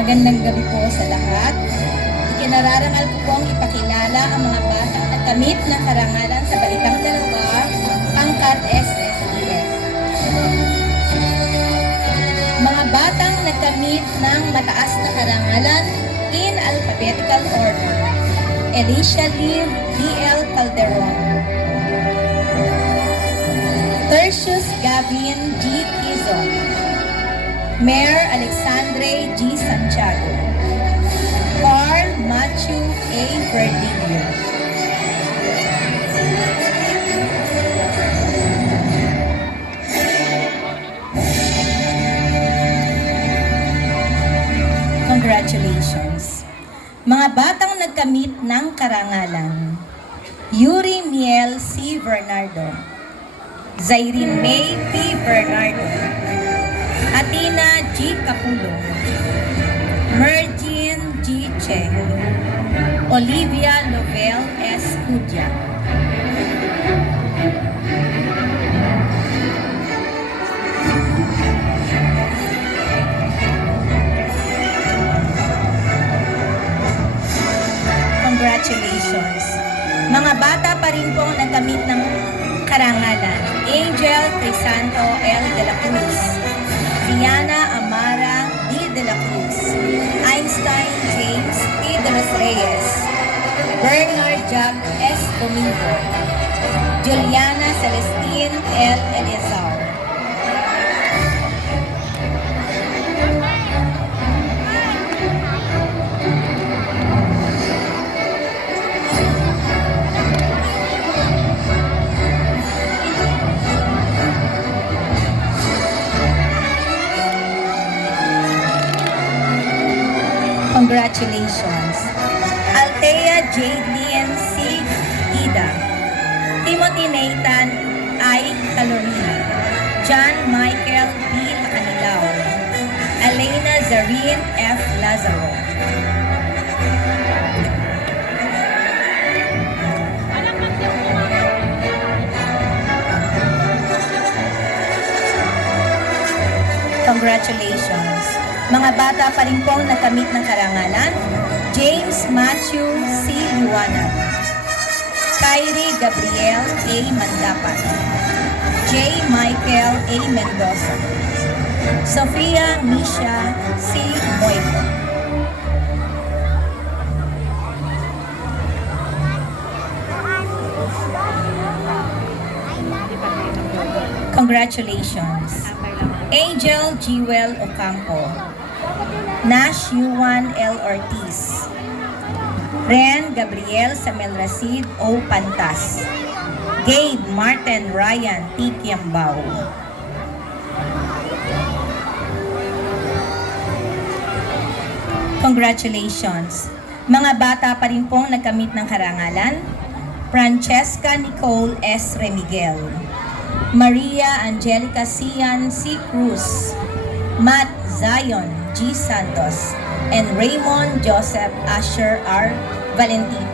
Magandang gabi po sa lahat. Ikinararangal ko pong ipakilala ang mga batang nagkamit ng karangalan sa Baitang Dalawa, pangkat SSES. Mga batang nagkamit ng mataas na karangalan in alphabetical order. Alicia Liv D.L. Calderon, Tertius Gavin G. Quizon, Mayor Alexandre G. Santiago, Carl Matthew A. Verdillo, Congratulations! Mga batang nagkamit ng karangalan: Yuri Miel C. Bernardo, Zairine May P. Bernardo, Atina G. Capulo, Mergin G. Cheng, Olivia Lovell S. Cudya, Congratulations! Mga bata pa rin pong nagkamit ng karangalan: Angel Crisanto L. de la Cruz, Diana Amara D. de la Cruz, Einstein James T. de los Reyes, Bernard Jack S. Domingo, Juliana Celestine L. Eliazar, Congratulations! Althea Jadelyn C. Ida, Timothy Nathan I. Calorina, John Michael B. Lacanilao, Elena Zarine F. Lazaro, Congratulations! Mga bata pa rin pong nakamit ng karangalan: James Matthew C. Liwanag, Kyrie Gabriel A. Mandapan, J. Michael A. Mendoza, Sofia Misha C. Moico. Congratulations! Angel Jewel Ocampo, Nash Yuan L. Ortiz, Ren Gabriel Samel Rasid O. Pantas, Gabe Martin Ryan T. Kiambao, Congratulations! Mga bata pa rin pong nagkamit ng karangalan: Francesca Nicole S. Remiguel, Maria Angelica Cian C. Cruz, Matt Zion G. Santos, and Raymond Joseph Asher R. Valentin.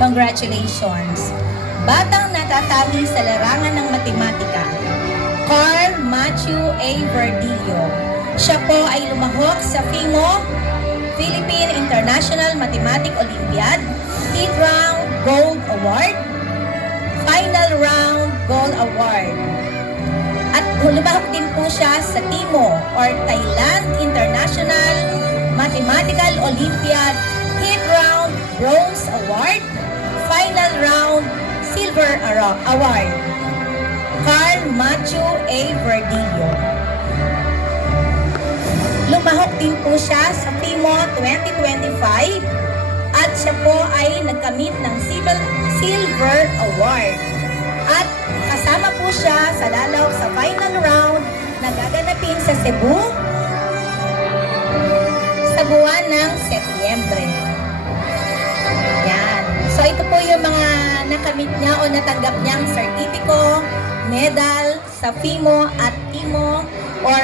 Congratulations! Batang natatali sa larangan ng matematika: Carl Matthew A. Verdillo. Siya po ay lumahok sa FIMO, Philippine International Mathematics Olympiad, 8th Round Gold Award, Final Round Gold Award. At lumahok din po siya sa TIMO or Thailand International Mathematical Olympiad, 8th Round Bronze Award, Final Round Silver Award. Carl Matthew A. Verdillo. Lumahok din po siya sa FIMO 2025 at siya po ay nagkamit ng Silver Award. At kasama po siya sa lalaw sa final round na gaganapin sa Cebu sa buwan ng Setyembre. Yan. So ito po yung mga nakamit niya o natanggap niyang sertipiko, medal sa FIMO at TIMO, or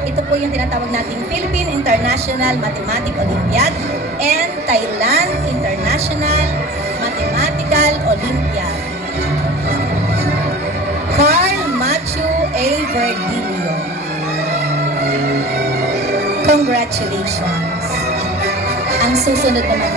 ito po yung tinatawag nating Philippine International Mathematics Olympiad and Thailand International Mathematics Congratulations! Ang susunod naman